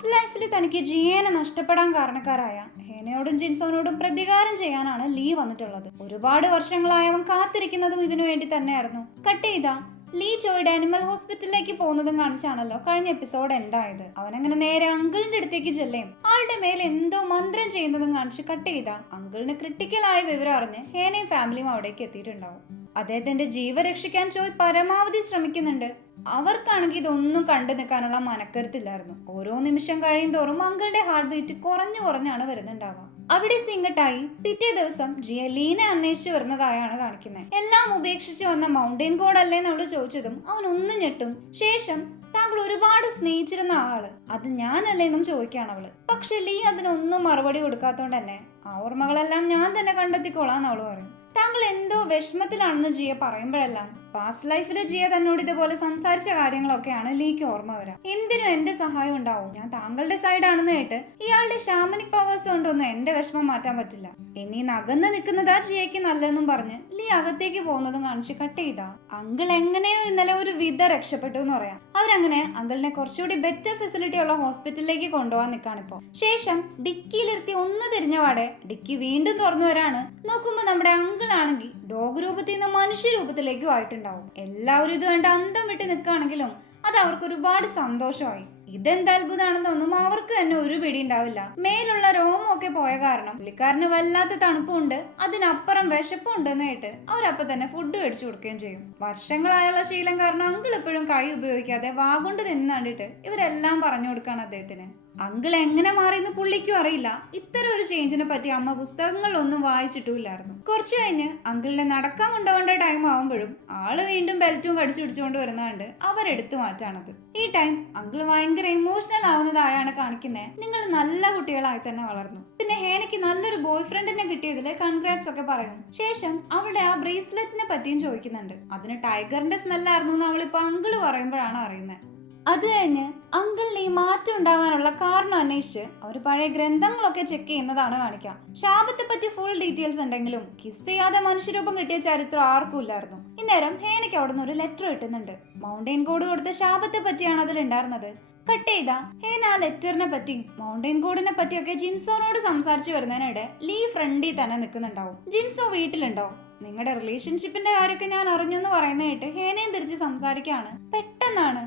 Past ലൈഫിൽ തനിക്ക് ജിയേനെ നഷ്ടപ്പെടാൻ കാരണക്കാരായ ഹേനയോടും ജിൻസോനോടും പ്രതികാരം ചെയ്യാനാണ് ലീ വന്നിട്ടുള്ളത്. ഒരുപാട് വർഷങ്ങളായി അവൻ കാത്തിരിക്കുന്നതും ഇതിനു വേണ്ടി തന്നെയായിരുന്നു. കട്ട് ചെയ്ത ലീ ജോയുടെ അനിമൽ ഹോസ്പിറ്റലിലേക്ക് പോകുന്നതും കാണിച്ചാണല്ലോ കഴിഞ്ഞ എപ്പിസോഡ് ഉണ്ടായത്. അവനങ്ങനെ നേരെ അങ്കിളിന്റെ അടുത്തേക്ക് ചെല്ലേം ആളുടെ മേലെ എന്തോ മന്ത്രം ചെയ്യുന്നതും കാണിച്ച് കട്ട് ചെയ്ത അങ്കിളിന് ക്രിട്ടിക്കലായ വിവരം അറിഞ്ഞ് ഹേനയും ഫാമിലിയും അവിടേക്ക് എത്തിയിട്ടുണ്ടാവും. അദ്ദേഹത്തിന്റെ ജീവൻ രക്ഷിക്കാൻ ജോയ് പരമാവധി ശ്രമിക്കുന്നുണ്ട്. അവർക്കാണെങ്കിൽ ഇതൊന്നും കണ്ടു നിൽക്കാനുള്ള മനക്കരുത്തില്ലായിരുന്നു. ഓരോ നിമിഷം കഴിയും തോറും അങ്കിളുടെ ഹാർട്ട് ബീറ്റ് കുറഞ്ഞാണ് വരുന്നുണ്ടാവുക. അവിടെ സിംഗട്ടായി പിറ്റേ ദിവസം ജിയ ലീനെ അന്വേഷിച്ചു വരുന്നതായാണ് കാണിക്കുന്നത്. എല്ലാം ഉപേക്ഷിച്ച് വന്ന മൗണ്ടൻ ഗോഡ് അല്ലേ നമ്മൾ ചോദിച്ചതും അവൻ ഒന്നും ഞെട്ടും. ശേഷം താങ്കൾ ഒരുപാട് സ്നേഹിച്ചിരുന്ന ആള് അത് ഞാനല്ലേ എന്നും ചോദിക്കാണ് അവള്. പക്ഷെ ലീ അതിനൊന്നും മറുപടി കൊടുക്കാത്തോണ്ട് തന്നെ ആ ഓർമ്മകളെല്ലാം ഞാൻ തന്നെ കണ്ടെത്തിക്കോളാന്ന് അവള് പറയും. താങ്കൾ എന്തോ വിഷമത്തിലാണെന്ന് ജിയ പറയുമ്പോഴെല്ലാം പാസ്റ്റ് ലൈഫില് ജിയ തന്നോട് ഇതുപോലെ സംസാരിച്ച കാര്യങ്ങളൊക്കെയാണ് ലീക്ക് ഓർമ്മ വരാം. എന്തിനും എന്റെ സഹായം ഉണ്ടാവും, ഞാൻ താങ്കളുടെ സൈഡാണെന്ന് കേട്ട് ഇയാളുടെ ഷാമനിക് പവേഴ്സ് കൊണ്ടൊന്നും എന്റെ വിഷമം മാറ്റാൻ പറ്റില്ല. ഇനി നകന്ന് നിൽക്കുന്നതാ ജിയക്ക് നല്ലതെന്നും പറഞ്ഞ് ലീ അകത്തേക്ക് പോകുന്നതും കാണിച്ച് കട്ട് ചെയ്താ അങ്കിൾ എങ്ങനെയോ ഇന്നലെ ഒരു വിധ രക്ഷപ്പെട്ടു എന്ന് പറയാം. അവരങ്ങനെ അങ്കിളിനെ കുറച്ചുകൂടി ബെറ്റർ ഫെസിലിറ്റി ഉള്ള ഹോസ്പിറ്റലിലേക്ക് കൊണ്ടുപോകാൻ നിൽക്കാണിപ്പോ. ശേഷം ഡിക്കിയിലിരുത്തി ഒന്ന് തിരിഞ്ഞപാടെ ഡിക്കി വീണ്ടും തുറന്നു വരാണ്. നോക്കുമ്പോ നമ്മുടെ അങ്കിൾ ആണെങ്കിൽ ഡോഗ് രൂപത്തിൽ നിന്ന് മനുഷ്യ രൂപത്തിലേക്കും ആയിട്ടുണ്ട്. എല്ലാവരും ഇത് കണ്ട് അന്തം വിട്ട് നിൽക്കുകയാണെങ്കിലും അത് അവർക്ക് ഒരുപാട് സന്തോഷമായി. ഇതെന്ത് അത്ഭുതമാണെന്നൊന്നും അവർക്ക് തന്നെ ഒരു പിടി ഉണ്ടാവില്ല. മേലുള്ള രോമമൊക്കെ പോയ കാരണം പുള്ളിക്കാരന് വല്ലാത്ത തണുപ്പുണ്ട്, അതിനപ്പുറം വിശപ്പും ഉണ്ടെന്ന് കേട്ട് അവരപ്പൊ തന്നെ ഫുഡ് മേടിച്ചു കൊടുക്കുകയും ചെയ്യും. വർഷങ്ങളായുള്ള ശീലം കാരണം അങ്കിൾ എപ്പോഴും കൈ ഉപയോഗിക്കാതെ വാഗൊണ്ട് നിന്ന് കണ്ടിട്ട് ഇവരെല്ലാം പറഞ്ഞു കൊടുക്കാണ് അദ്ദേഹത്തിന്. അങ്കിൾ എങ്ങനെ മാറിയെന്ന് പുള്ളിക്കും അറിയില്ല. ഇത്തരം ഒരു ചേഞ്ചിനെ പറ്റി അമ്മ പുസ്തകങ്ങളിലൊന്നും വായിച്ചിട്ടുമില്ലായിരുന്നു. കുറച്ചു കഴിഞ്ഞ് അങ്കിളിനെ നടക്കാൻ കൊണ്ടുപോകേണ്ട ടൈം ആവുമ്പോഴും ആള് വീണ്ടും ബെൽറ്റും കടിച്ചു പിടിച്ചുകൊണ്ട് വരുന്നതുകൊണ്ട് അവരെടുത്തു മാറ്റാണത്. ഈ ടൈം അങ്കിൾ ഭയങ്കര ഇമോഷണൽ ആവുന്നതായാണ് കാണിക്കുന്നത്. നിങ്ങൾ നല്ല കുട്ടികളായി തന്നെ വളർന്നു. പിന്നെ ഹേനയ്ക്ക് നല്ലൊരു ബോയ് ഫ്രണ്ടിനെ കിട്ടിയതില് കൺഗ്രാറ്റ്സ് ഒക്കെ പറയും. ശേഷം അവളുടെ ആ ബ്രേസ്ലെറ്റിനെ പറ്റിയും ചോദിക്കുന്നുണ്ട്. അതിന് ടൈഗറിന്റെ സ്മെല്ലായിരുന്നു എന്ന് അവളിപ്പോ അങ്കിള് പറയുമ്പോഴാണ് അറിയുന്നത്. അത് കഴിഞ്ഞ് അങ്കിളിന് ഈ മാറ്റം ഉണ്ടാവാനുള്ള കാരണം അന്വേഷിച്ച് അവർ പഴയ ഗ്രന്ഥങ്ങളൊക്കെ ചെക്ക് ചെയ്യുന്നതാണ് കാണിക്കുക. ശാപത്തെ പറ്റി ഫുൾ ഡീറ്റെയിൽസ് ഉണ്ടെങ്കിലും കിസ് ചെയ്യാതെ മനുഷ്യരൂപം കിട്ടിയ ചരിത്രം ആർക്കും ഇല്ലായിരുന്നു. ഇന്നേരം ഹേനയ്ക്ക് അവിടെ നിന്ന് ഒരു ലെറ്റർ കിട്ടുന്നുണ്ട്. മൗണ്ടൻ ഗോഡ് കൊടുത്ത ശാപത്തെ പറ്റിയാണ് അതിൽ ഉണ്ടായിരുന്നത്. കട്ട് ചെയ്ത ഹേന ആ ലെറ്ററിനെ പറ്റി മൗണ്ടൻ ഗോഡിനെ പറ്റിയൊക്കെ ജിൻസോനോട് സംസാരിച്ചു വരുന്നതിനിടെ ലീ ഫ്രണ്ടിൽ തന്നെ നിൽക്കുന്നുണ്ടാവും. ജിൻസോ വീട്ടിലുണ്ടോ? നിങ്ങളുടെ റിലേഷൻഷിപ്പിന്റെ കാര്യമൊക്കെ ഞാൻ അറിഞ്ഞു എന്ന് പറയുന്ന കേട്ട് ഹേനയും തിരിച്ച് സംസാരിക്കാണ്. പെട്ടെന്നാണ്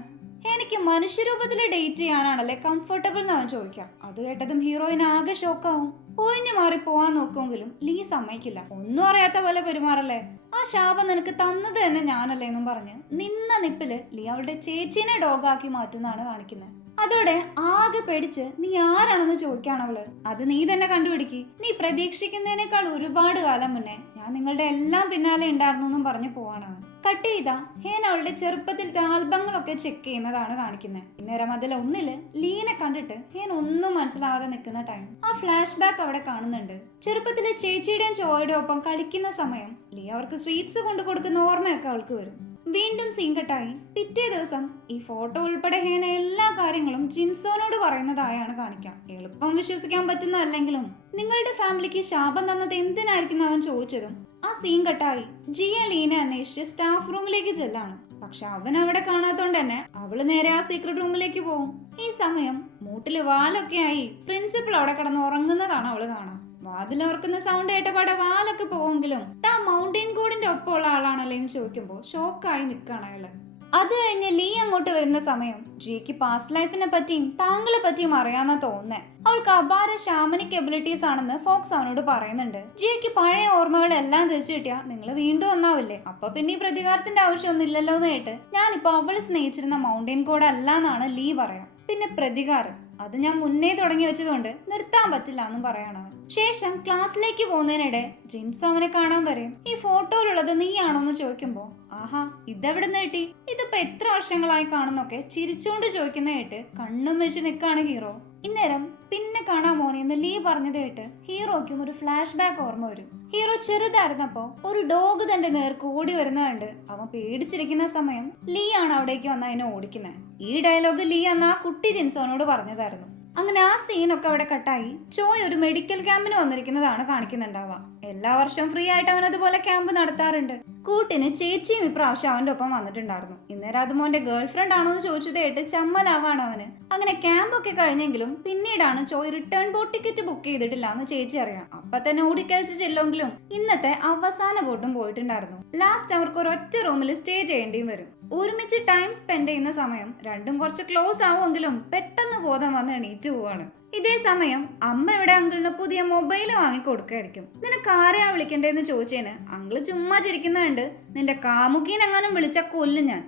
എനിക്ക് മനുഷ്യരൂപത്തിൽ ഡേറ്റ് ചെയ്യാനാണല്ലേ കംഫർട്ടബിൾ എന്ന് അവൻ ചോദിക്കാം. അത് കേട്ടതും ഹീറോയിന് ആകെ ഷോക്കാവും. ഒഴിഞ്ഞു മാറി പോവാൻ നോക്കുമെങ്കിലും ലീ സമ്മതിക്കില്ല. ഒന്നും അറിയാത്ത പോലെ പെരുമാറല്ലേ, ആ ശാപം നിനക്ക് തന്നത് തന്നെ ഞാനല്ലേ എന്നും പറഞ്ഞ് നിന്ന നിപ്പില് ലീ അവളുടെ ചേച്ചീനെ ഡോഗാക്കി മാറ്റുന്നതാണ് കാണിക്കുന്നത്. അതോടെ ആകെ പേടിച്ച് നീ ആരാണെന്ന് ചോദിക്കാണ് അവള്. അത് നീ തന്നെ കണ്ടുപിടിക്ക്, നീ പ്രതീക്ഷിക്കുന്നതിനേക്കാൾ ഒരുപാട് കാലം മുന്നേ ഞാൻ നിങ്ങളുടെ എല്ലാം പിന്നാലെ ഉണ്ടായിരുന്നു എന്നും പറഞ്ഞു പോവാണ് അവൻ. കട്ട് ചെയ്ത ഹേന അവളുടെ ചെറുപ്പത്തിലത്തെ ആൽബങ്ങളൊക്കെ ചെക്ക് ചെയ്യുന്നതാണ് കാണിക്കുന്നത്. ഇന്നേരം അതിലൊന്നില് ലീനെ കണ്ടിട്ട് ഹേൻ ഒന്നും മനസ്സിലാവാതെ നിൽക്കുന്ന ടൈം ആ ഫ്ലാഷ് ബാക്ക് അവിടെ കാണുന്നുണ്ട്. ചെറുപ്പത്തിലെ ചേച്ചിയുടെയും ചോയുടെയും ഒപ്പം കളിക്കുന്ന സമയം ലീ അവർക്ക് സ്വീറ്റ്സ് കൊണ്ടു കൊടുക്കുന്ന ഓർമ്മയൊക്കെ അവൾക്ക് വരും. വീണ്ടും സീൻകട്ടായി പിറ്റേ ദിവസം ഈ ഫോട്ടോ ഉൾപ്പെടെ ഹേന എല്ലാ കാര്യങ്ങളും ജിൻസോനോട് പറയുന്നതായാണ് കാണിക്കാം. എളുപ്പം വിശ്വസിക്കാൻ പറ്റുന്നതല്ലെങ്കിലും നിങ്ങളുടെ ഫാമിലിക്ക് ശാപം തന്നത് എന്തിനായിരിക്കും അവൻ ചോദിച്ചതും ആ സീൻ കട്ടായി ജിയ ലീനെ അന്വേഷിച്ച് സ്റ്റാഫ് റൂമിലേക്ക് ചെല്ലാണ്. പക്ഷെ അവൻ അവിടെ കാണാത്തോണ്ട് തന്നെ അവള് നേരെ ആ സീക്രട്ട് റൂമിലേക്ക് പോകും. ഈ സമയം മൂട്ടില് വാലൊക്കെ ആയി പ്രിൻസിപ്പൾ അവിടെ കിടന്ന് ഉറങ്ങുന്നതാണ് അവള് കാണാം. വാതിലോർക്കുന്ന സൗണ്ട് കേട്ടപാടെ വാലൊക്കെ പോവെങ്കിലും താ മൗണ്ടൻ ഗോഡിന്റെ ഒപ്പമുള്ള ആളാണല്ലേ എന്ന് ചോദിക്കുമ്പോ ഷോക്കായി നിൽക്കാണ് അയാള്. അത് കഴിഞ്ഞ് ലീ അങ്ങോട്ട് വരുന്ന സമയം ജിയക്ക് പാസ്റ്റ് ലൈഫിനെ പറ്റിയും താങ്കളെ പറ്റിയും അറിയാന്നാ തോന്നുന്നേ. അവൾക്ക് അപാര ഷാമനിക് എബിലിറ്റീസ് ആണെന്ന് ഫോക്സ് അവനോട് പറയുന്നുണ്ട്. ജിയക്ക് പഴയ ഓർമ്മകളെല്ലാം തിരിച്ചു കിട്ടിയാ നിങ്ങൾ വീണ്ടും ഒന്നാവില്ലേ, അപ്പൊ പിന്നെ ഈ പ്രതികാരത്തിന്റെ ആവശ്യമൊന്നും ഇല്ലല്ലോ എന്ന് കേട്ട് ഞാനിപ്പോ അവള് സ്നേഹിച്ചിരുന്ന മൗണ്ടൻ ഗോഡ് അല്ല എന്നാണ് ലീ പറയാം. പിന്നെ പ്രതികാരം അത് ഞാൻ മുന്നേ തുടങ്ങി വെച്ചതുകൊണ്ട് നിർത്താൻ പറ്റില്ല എന്നും പറയണം. ശേഷം ക്ലാസ്സിലേക്ക് പോകുന്നതിനിടെ ജിൻസോ അവനെ കാണാൻ വരും. ഈ ഫോട്ടോയിലുള്ളത് നീയാണോ എന്ന് ചോദിക്കുമ്പോ ആഹാ ഇതെവിടുന്ന് കിട്ടി, ഇതിപ്പോ എത്ര വർഷങ്ങളായി കാണുന്നൊക്കെ ചിരിച്ചോണ്ട് ചോദിക്കുന്ന കേട്ട് കണ്ണും വെച്ച് നിൽക്കാണ് ഹീറോ. ഇന്നേരം പിന്നെ കാണാൻ മോനെന്ന് ലീ പറഞ്ഞത് കേട്ട് ഹീറോയ്ക്കും ഒരു ഫ്ലാഷ് ബാക്ക് ഓർമ്മ വരും. ഹീറോ ചെറുതായിരുന്നപ്പോ ഒരു ഡോഗ് തന്റെ നേർക്ക് ഓടി വരുന്നതുണ്ട്. അവൻ പേടിച്ചിരിക്കുന്ന സമയം ലീ ആണ് അവിടേക്ക് വന്ന് അതിനെ ഓടിക്കുന്നത്. ഈ ഡയലോഗ് ലീ അന്ന് ആ കുട്ടി ജിൻസോനോട് പറഞ്ഞതായിരുന്നു. അങ്ങനെ ആ സീനൊക്കെ അവിടെ കട്ടായി ചോയ് ഒരു മെഡിക്കൽ ക്യാമ്പിന് വന്നിരിക്കുന്നതാണ് കാണിക്കുന്നുണ്ടാവുക. എല്ലാ വർഷവും ഫ്രീ ആയിട്ട് അവൻ അതുപോലെ ക്യാമ്പ് നടത്താറുണ്ട്. കൂട്ടിന് ചേച്ചിയും ഇപ്രാവശ്യം അവന്റെ ഒപ്പം വന്നിട്ടുണ്ടായിരുന്നു. ഇന്നേരം അത് മോന്റെ ഗേൾ ഫ്രണ്ട് ആണോ എന്ന് ചോദിച്ചത് കേട്ട് ചമ്മലാവാണ് അവന്. അങ്ങനെ ക്യാമ്പൊക്കെ കഴിഞ്ഞെങ്കിലും പിന്നീടാണ് ചോയ് റിട്ടേൺ ബോട്ട് ടിക്കറ്റ് ബുക്ക് ചെയ്തിട്ടില്ല എന്ന് ചേച്ചി അറിയാം. അപ്പൊ തന്നെ ഓടിക്കഴിച്ച് ചെല്ലുമെങ്കിലും ഇന്നത്തെ അവസാന ബോട്ടും പോയിട്ടുണ്ടായിരുന്നു. ലാസ്റ്റ് അവർക്ക് ഒരൊറ്റ റൂമിൽ സ്റ്റേ ചെയ്യേണ്ടിയും വരും. ഒരുമിച്ച് ടൈം സ്പെൻഡ് ചെയ്യുന്ന സമയം രണ്ടും കുറച്ച് ക്ലോസ് ആവുമെങ്കിലും പെട്ടെന്ന് ബോധം വന്ന് എണീറ്റ് പോവാണ്. ഇതേ സമയം അമ്മയുടെ അങ്കിളിന് പുതിയ മൊബൈൽ വാങ്ങി കൊടുക്കായിരിക്കും. നിനക്ക് ആരെയാ വിളിക്കണ്ടേന്ന് ചോദിച്ചേന് അങ്കിള് ചുമ്മാ ചിരിക്കുന്നുണ്ട്. നിന്റെ കാമുകീനെങ്ങാനും വിളിച്ച കൊല്ലും ഞാൻ,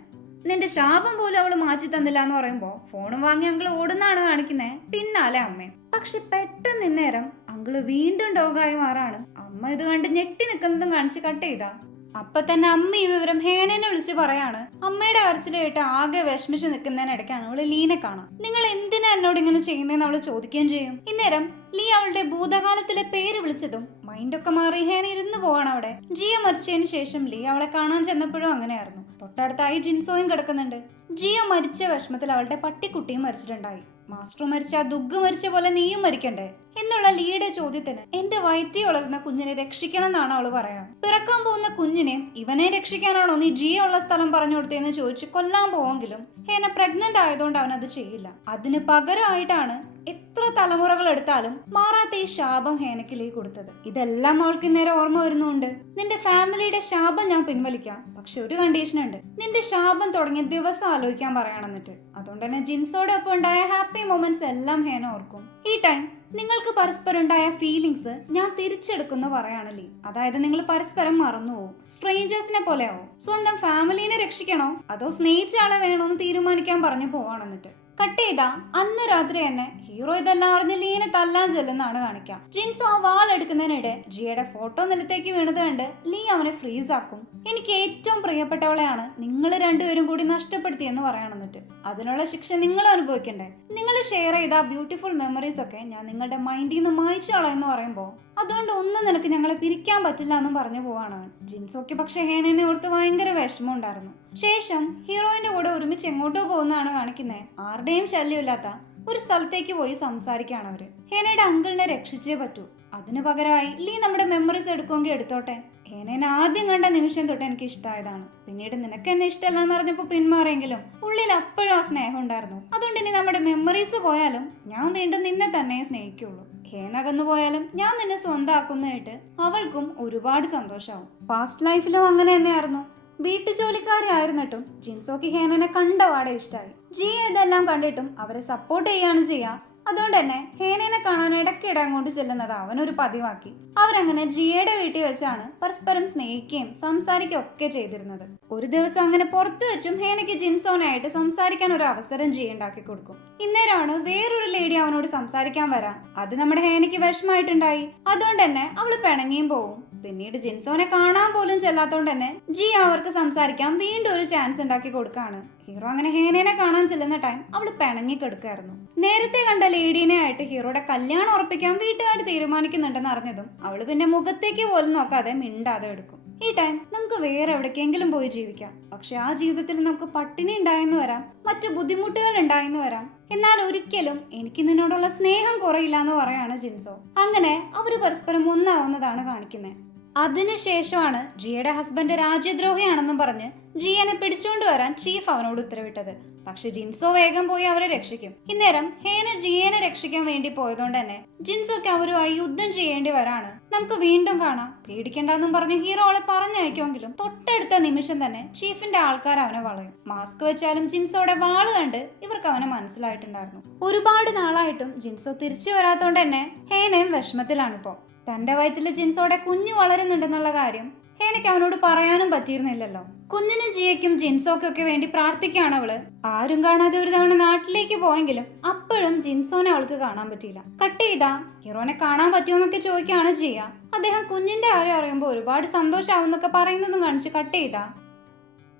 നിന്റെ ശാപം പോലും അവള് മാറ്റി തന്നില്ല എന്ന് പറയുമ്പോ ഫോണും വാങ്ങി അങ്കിള് ഓടുന്നാണ് കാണിക്കുന്നേ, പിന്നാലെ അമ്മയും. പക്ഷെ പെട്ടെന്ന് ഇന്നേരം അങ്കിള് വീണ്ടും ഡോഗായി മാറാണ്. അമ്മ ഇത് കണ്ട് ഞെട്ടി നിൽക്കുന്നതും കാണിച്ച് കട്ട് ചെയ്താ. അപ്പൊ തന്നെ അമ്മ ഈ വിവരം ഹേനനെ വിളിച്ച് പറയാണ്. അമ്മയുടെ കരച്ചിൽ കേട്ട് ആകെ വിഷമിച്ച് നിൽക്കുന്നതിനിടയ്ക്കാണ് അവള് ലീനെ കാണാം. നിങ്ങൾ എന്തിനാ എന്നോട് ഇങ്ങനെ ചെയ്യുന്നതെന്ന് അവള് ചോദിക്കുകയും ചെയ്യും. ഇന്നേരം ലീ അവളുടെ ഭൂതകാലത്തിലെ പേര് വിളിച്ചതും മൈൻഡൊക്കെ മാറി ഹേന ഇരുന്ന് പോവാണ് അവിടെ. ജിയ മരിച്ചതിന് ശേഷം ലീ അവളെ കാണാൻ ചെന്നപ്പോഴും അങ്ങനെയായിരുന്നു. തൊട്ടടുത്തായി ജിൻസോയും കിടക്കുന്നുണ്ട്. ജിയ മരിച്ച വിഷമത്തിൽ അവളുടെ പട്ടിക്കുട്ടിയും മരിച്ചിട്ടുണ്ടായി. മാസ്റ്റർ മരിച്ച ദുഗ് മരിച്ച പോലെ നീയും മരിക്കണ്ടേ എന്നുള്ള ലീയുടെ ചോദ്യത്തിന് എന്റെ വയറ്റി വളർന്ന കുഞ്ഞിനെ രക്ഷിക്കണം എന്നാണ് അവള് പറയാ. പിറക്കാൻ പോകുന്ന കുഞ്ഞിനെ ഇവനെ രക്ഷിക്കാനാണോ നീ ജിയ ഉള്ള സ്ഥലം പറഞ്ഞു കൊടുത്തതെന്ന് ചോദിച്ച് കൊല്ലാൻ പോവെങ്കിലും ഹേന പ്രഗ്നന്റ് ആയതുകൊണ്ട് അവനത് ചെയ്യില്ല. അതിന് പകരമായിട്ടാണ് എത്ര തലമുറകൾ എടുത്താലും മാറാത്ത ഈ ശാപം ഹേനയ്ക്ക് ലീ കൊടുത്തത്. ഇതെല്ലാം അവൾക്ക് നേരെ ഓർമ്മ വരുന്നുണ്ട്. നിന്റെ ഫാമിലിയുടെ ശാപം ഞാൻ പിൻവലിക്കാം, പക്ഷെ ഒരു കണ്ടീഷൻ ഉണ്ട്. നിന്റെ ശാപം തുടങ്ങിയ ദിവസം ആലോചിക്കാൻ പറയണമെന്നിട്ട്. അതുകൊണ്ട് തന്നെ ജിൻസോടെ ഒപ്പം ഉണ്ടായ ഹാപ്പി മൊമെന്റ്സ് എല്ലാം ഹേന ഓർക്കും. ഈ ടൈം നിങ്ങൾക്ക് പരസ്പരം ഉണ്ടായ ഫീലിങ്സ് ഞാൻ തിരിച്ചെടുക്കുന്നു പറയാണ് ലീ. അതായത് നിങ്ങൾ പരസ്പരം മറന്നുപോകും, സ്ട്രേഞ്ചേഴ്സിനെ പോലെയാവും. സ്വന്തം ഫാമിലിനെ രക്ഷിക്കണോ അതോ സ്നേഹിച്ച ആളെ വേണോന്ന് തീരുമാനിക്കാൻ പറഞ്ഞു പോവാണെന്നിട്ട്. കട്ട് ചെയ്താ അന്ന് രാത്രി തന്നെ ഹീറോ ഇതെല്ലാം അറിഞ്ഞ് ലീനെ തല്ലാൻ ചെല്ലുന്നാണ് കാണിക്കാം. ജിൻസോ ആ വാൾ എടുക്കുന്നതിനിടെ ജിയുടെ ഫോട്ടോ നിലത്തേക്ക് വീണത് കണ്ട് ലീ അവനെ ഫ്രീസ് ആക്കും. എനിക്ക് ഏറ്റവും പ്രിയപ്പെട്ടവളെയാണ് നിങ്ങൾ രണ്ടുപേരും കൂടി നഷ്ടപ്പെടുത്തിയെന്ന് പറയണമെന്നിട്ട്. അതിനുള്ള ശിക്ഷ നിങ്ങൾ അനുഭവിക്കണ്ടേ. നിങ്ങൾ ഷെയർ ചെയ്ത ബ്യൂട്ടിഫുൾ മെമ്മറീസ് ഒക്കെ ഞാൻ നിങ്ങളുടെ മൈൻഡിൽ നിന്ന് മായ്ച്ചോളാം എന്ന് പറയുമ്പോൾ അതുകൊണ്ട് ഒന്നും നിനക്ക് ഞങ്ങളെ പിരിക്കാൻ പറ്റില്ല എന്നും പറഞ്ഞു പോവാണ് അവൻ. ജിൻസോക്ക് പക്ഷെ ഹേനനെ ഓർത്ത് ഭയങ്കര വിഷമം ഉണ്ടായിരുന്നു. ശേഷം ഹീറോയിന്റെ കൂടെ ഒരുമിച്ച് എങ്ങോട്ടോ പോകുന്നതാണ് കാണിക്കുന്നത്. ആരുടെയും ശല്യമില്ലാത്ത ഒരു സ്ഥലത്തേക്ക് പോയി സംസാരിക്കുകയാണ് അവര്. ഹേനയുടെ അങ്കിളിനെ രക്ഷിച്ചേ പറ്റൂ. അതിന് പകരമായി ലീ നമ്മുടെ മെമ്മറീസ് എടുക്കുമെങ്കിൽ എടുത്തോട്ടെ. ഹേനേനെ ആദ്യം കണ്ട നിമിഷം തൊട്ട് എനിക്ക് ഇഷ്ടമായതാണ്. പിന്നീട് നിനക്ക് എന്നെ ഇഷ്ടമല്ലാന്ന് പറഞ്ഞപ്പോ പിന്മാറിയെങ്കിലും ഉള്ളിൽ അപ്പോഴും ആ സ്നേഹം ഉണ്ടായിരുന്നു. അതുകൊണ്ട് ഇനി നമ്മുടെ മെമ്മറീസ് പോയാലും ഞാൻ വീണ്ടും നിന്നെ തന്നെ സ്നേഹിക്കുള്ളൂ. ഹേന അകന്നു പോയാലും ഞാൻ നിന്നെ സ്വന്തമാക്കുന്നതായിട്ട് അവൾക്കും ഒരുപാട് സന്തോഷമാവും. പാസ്റ്റ് ലൈഫിലും അങ്ങനെ തന്നെയായിരുന്നു. വീട്ടുജോലിക്കാരി ആയിരുന്നിട്ടും ജിൻസോക്ക് ഹേനനെ കണ്ടപാടെ ഇഷ്ടമായി. ജിയ ഇതെല്ലാം കണ്ടിട്ടും അവരെ സപ്പോർട്ട് ചെയ്യാണ് ചെയ്യാ. അതുകൊണ്ട് തന്നെ ഹേനനെ കാണാൻ ഇടയ്ക്കിടെ അങ്ങോട്ട് ചെല്ലുന്നത് അവനൊരു പതിവാക്കി. അവരങ്ങനെ ജിയയുടെ വീട്ടിൽ വെച്ചാണ് പരസ്പരം സ്നേഹിക്കുകയും സംസാരിക്കുകയും ഒക്കെ ചെയ്തിരുന്നത്. ഒരു ദിവസം അങ്ങനെ പുറത്തു വെച്ചും ഹേനയ്ക്ക് ജിൻസോനായിട്ട് സംസാരിക്കാൻ ഒരു അവസരം ജിയ ഉണ്ടാക്കി കൊടുക്കും. ഇന്നേരമാണ് വേറൊരു ലേഡി അവനോട് സംസാരിക്കാൻ വരാം. അത് നമ്മുടെ ഹേനയ്ക്ക് വിഷമായിട്ടുണ്ടായി. അതുകൊണ്ട് തന്നെ അവള് പിണങ്ങിയും പോവും. പിന്നീട് ജിൻസോനെ കാണാൻ പോലും ചെല്ലാത്തോണ്ട് തന്നെ ജി അവർക്ക് സംസാരിക്കാൻ വീണ്ടും ഒരു ചാൻസ് ഉണ്ടാക്കി കൊടുക്കാണ്. ഹീറോ അങ്ങനെ ഹേനനെ കാണാൻ ചെല്ലുന്ന ടൈം അവള് പിണങ്ങി കിടക്കായിരുന്നു. നേരത്തെ കണ്ട ലേഡീനെ ആയിട്ട് ഹീറോയുടെ കല്യാണം ഉറപ്പിക്കാൻ വീട്ടുകാർ തീരുമാനിക്കുന്നുണ്ടെന്ന് അറിഞ്ഞതും അവള് പിന്നെ മുഖത്തേക്ക് പോലും നോക്കാതെ മിണ്ടാതെ എടുക്കും. ഈ ടൈം നമുക്ക് വേറെ എവിടേക്കെങ്കിലും പോയി ജീവിക്കാം. പക്ഷെ ആ ജീവിതത്തിൽ നമുക്ക് പട്ടിണി ഉണ്ടായെന്ന് വരാം, മറ്റു ബുദ്ധിമുട്ടുകൾ ഉണ്ടായെന്ന് വരാം. എന്നാൽ ഒരിക്കലും എനിക്ക് നിന്നോടുള്ള സ്നേഹം കുറയില്ല എന്ന് പറയാണ് ജിൻസോ. അങ്ങനെ അവര് പരസ്പരം ഒന്നാവുന്നതാണ് കാണിക്കുന്നത്. അതിനുശേഷമാണ് ജിയയുടെ ഹസ്ബൻഡ് രാജ്യദ്രോഹിയാണെന്നും പറഞ്ഞ് ജിയനെ പിടിച്ചുകൊണ്ട് വരാൻ ചീഫ് അവനോട് ഉത്തരവിട്ടത്. പക്ഷെ ജിൻസോ വേഗം പോയി അവരെ രക്ഷിക്കും. ഇന്നേരം ഹേന ജിയനെ രക്ഷിക്കാൻ വേണ്ടി പോയതുകൊണ്ട് തന്നെ ജിൻസോക്ക് അവരുമായി യുദ്ധം ചെയ്യേണ്ടി വരാണ്. നമുക്ക് വീണ്ടും കാണാം. പേടിക്കണ്ടെന്നും പറഞ്ഞ് ഹീറോ അവളെ പറഞ്ഞയക്കുമെങ്കിലും തൊട്ടടുത്ത നിമിഷം തന്നെ ചീഫിന്റെ ആൾക്കാർ അവനെ വളയും. മാസ്ക് വെച്ചാലും ജിൻസോയുടെ വാള് കണ്ട് ഇവർക്ക് അവനെ മനസ്സിലായിട്ടുണ്ടായിരുന്നു. ഒരുപാട് നാളായിട്ടും ജിൻസോ തിരിച്ചു വരാത്തോണ്ട് തന്നെ ഹേനയും വിഷമത്തിലാണിപ്പോ. തന്റെ വയറ്റില് ജിൻസോടെ കുഞ്ഞു വളരുന്നുണ്ടെന്നുള്ള കാര്യം ഹേനയ്ക്ക് അവനോട് പറയാനും പറ്റിയിരുന്നില്ലല്ലോ. കുഞ്ഞിനും ജിയയ്ക്കും ജിൻസോക്കൊക്കെ വേണ്ടി പ്രാർത്ഥിക്കുകയാണ് അവള്. ആരും കാണാതെ ഒരു തവണ നാട്ടിലേക്ക് പോയെങ്കിലും അപ്പോഴും ജിൻസോനെ അവൾക്ക് കാണാൻ പറ്റിയില്ല. കട്ട് ചെയ്താ ഹീറോനെ കാണാൻ പറ്റുമോന്നൊക്കെ ചോദിക്കുകയാണ് ജിയ. അദ്ദേഹം കുഞ്ഞിന്റെ കാര്യം അറിയുമ്പോൾ ഒരുപാട് സന്തോഷാവുന്നൊക്കെ പറയുന്നതും കാണിച്ച് കട്ട് ചെയ്താ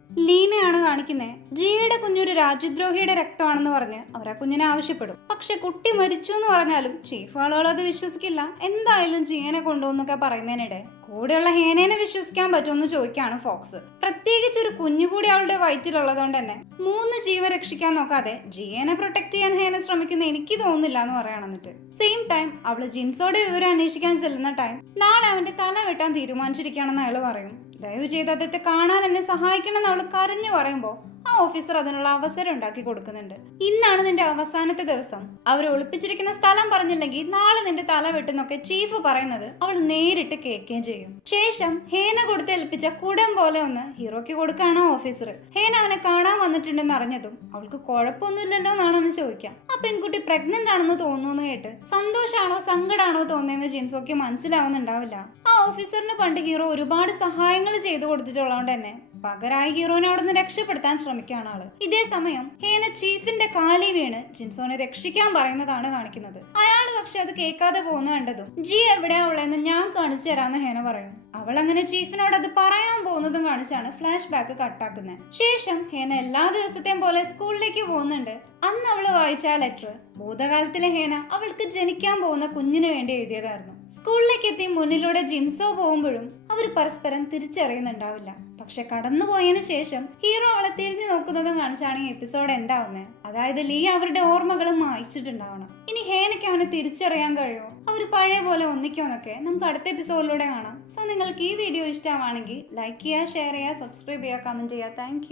ലീനയാണ് കാണിക്കുന്നത്. ജിയയുടെ കുഞ്ഞൊരു രാജ്യദ്രോഹിയുടെ രക്തമാണെന്ന് പറഞ്ഞ് അവർ ആ കുഞ്ഞിനെ ആവശ്യപ്പെടും. പക്ഷെ കുട്ടി മരിച്ചു എന്ന് പറഞ്ഞാലും ചീഫ് ആളുകൾ അത് വിശ്വസിക്കില്ല. എന്തായാലും ജിയനെ കൊണ്ടുപോകുന്നൊക്കെ പറയുന്നതിനിടെ കൂടെയുള്ള ഹേനേനെ വിശ്വസിക്കാൻ പറ്റുമെന്ന് ചോദിക്കാണ് ഫോക്സ്. പ്രത്യേകിച്ച് ഒരു കുഞ്ഞുകൂടി അവളുടെ വയറ്റിലുള്ളതുകൊണ്ട് തന്നെ 3 ജീവൻ രക്ഷിക്കാൻ നോക്കാതെ ജിയേനെ പ്രൊട്ടക്ട് ചെയ്യാൻ ഹേന ശ്രമിക്കുന്ന എനിക്ക് തോന്നുന്നില്ല എന്ന് പറയണം. എന്നിട്ട് സെയിം ടൈം അവള് ജിൻസോയുടെ വിവരം അന്വേഷിക്കാൻ ചെല്ലുന്ന ടൈം നാളെ അവന്റെ തല വെട്ടാൻ തീരുമാനിച്ചിരിക്കുകയാണെന്ന് അയാൾ പറയും. ദയവ് ചെയ്ത് അദ്ദേഹത്തെ കാണാൻ എന്നെ സഹായിക്കണമെന്ന് അവൾ കരഞ്ഞു പറയുമ്പോൾ ആ ഓഫീസർ അതിനുള്ള അവസരം ഉണ്ടാക്കി കൊടുക്കുന്നുണ്ട്. ഇന്നാണ് നിന്റെ അവസാനത്തെ ദിവസം, അവർ ഒളിപ്പിച്ചിരിക്കുന്ന സ്ഥലം പറഞ്ഞില്ലെങ്കിൽ നാളെ നിന്റെ തല വെട്ടുന്നൊക്കെ ചീഫ് പറയുന്നത് അവൾ നേരിട്ട് കേൾക്കുകയും ചെയ്യും. ശേഷം ഹേന കൊടുത്ത് ഏൽപ്പിച്ച കുടം പോലെ ഒന്ന് ഹീറോയ്ക്ക് കൊടുക്കാണ് ഓഫീസർ. ഹേന അവനെ കാണാൻ വന്നിട്ടുണ്ടെന്ന് അറിഞ്ഞതും അവൾക്ക് കുഴപ്പമൊന്നുമില്ലല്ലോ എന്നാണ് അവന് ചോദിക്കാം. ആ പെൺകുട്ടി പ്രഗ്നന്റ് ആണെന്ന് തോന്നുന്നു കേട്ട് സന്തോഷാണോ സങ്കടാണോ തോന്നുന്നതെന്ന് ജിൻസോക്ക് മനസ്സിലാവുന്നുണ്ടാവില്ല. ആ ഓഫീസറിന് പണ്ട് ഹീറോ ഒരുപാട് സഹായങ്ങൾ ചെയ്തു കൊടുത്തിട്ടുള്ളതുകൊണ്ട് തന്നെ പകരമായി ഹീറോനെ അവിടെ നിന്ന് രക്ഷപ്പെടുത്താൻ ശ്രമിക്കുകയാണ് ആള്. ഇതേ സമയം ഹേന ചീഫിന്റെ കാലി വീണ് ജിൻസോനെ രക്ഷിക്കാൻ പറയുന്നതാണ് കാണിക്കുന്നത്. അയാള് പക്ഷെ അത് കേൾക്കാതെ പോകുന്ന കണ്ടതും ജി എവിടെയാ ഉള്ളതെന്ന് ഞാൻ കാണിച്ചു തരാമെന്ന് ഹേന പറയും. അവൾ അങ്ങനെ ചീഫിനോട് അത് പറയാൻ പോകുന്നതും കാണിച്ചാണ് ഫ്ലാഷ് ബാക്ക് കട്ടാക്കുന്നത്. ശേഷം ഹേന എല്ലാ ദിവസത്തെയും പോലെ സ്കൂളിലേക്ക് പോകുന്നുണ്ട്. അന്ന് അവള് വായിച്ച ആ ലെറ്റർ ഭൂതകാലത്തിലെ ഹേന അവൾക്ക് ജനിക്കാൻ പോകുന്ന കുഞ്ഞിന് വേണ്ടി എഴുതിയതായിരുന്നു. സ്കൂളിലേക്ക് എത്തി മുന്നിലൂടെ ജിൻസോ പോകുമ്പോഴും അവർ പരസ്പരം തിരിച്ചറിയുന്നുണ്ടാവില്ല. പക്ഷെ കടന്നുപോയതിനു ശേഷം ഹീറോ അവളെ തിരിഞ്ഞു നോക്കുന്നതും കാണിച്ചാണ് ഈ എപ്പിസോഡ് ഉണ്ടാവുന്നത്. അതായത് ലീ അവരുടെ ഓർമ്മകളും മായ്ച്ചിട്ടുണ്ടാവണം. ഇനി ഹേനയ്ക്ക് അവനെ തിരിച്ചറിയാൻ കഴിയോ, അവർ പഴയ പോലെ ഒന്നിക്കോന്നൊക്കെ നമുക്ക് അടുത്ത എപ്പിസോഡിലൂടെ കാണാം. സോ നിങ്ങൾക്ക് ഈ വീഡിയോ ഇഷ്ടമാണെങ്കിൽ ലൈക്ക് ചെയ്യുക, ഷെയർ ചെയ്യുക, സബ്സ്ക്രൈബ് ചെയ്യുക, കമന്റ് ചെയ്യുക. താങ്ക്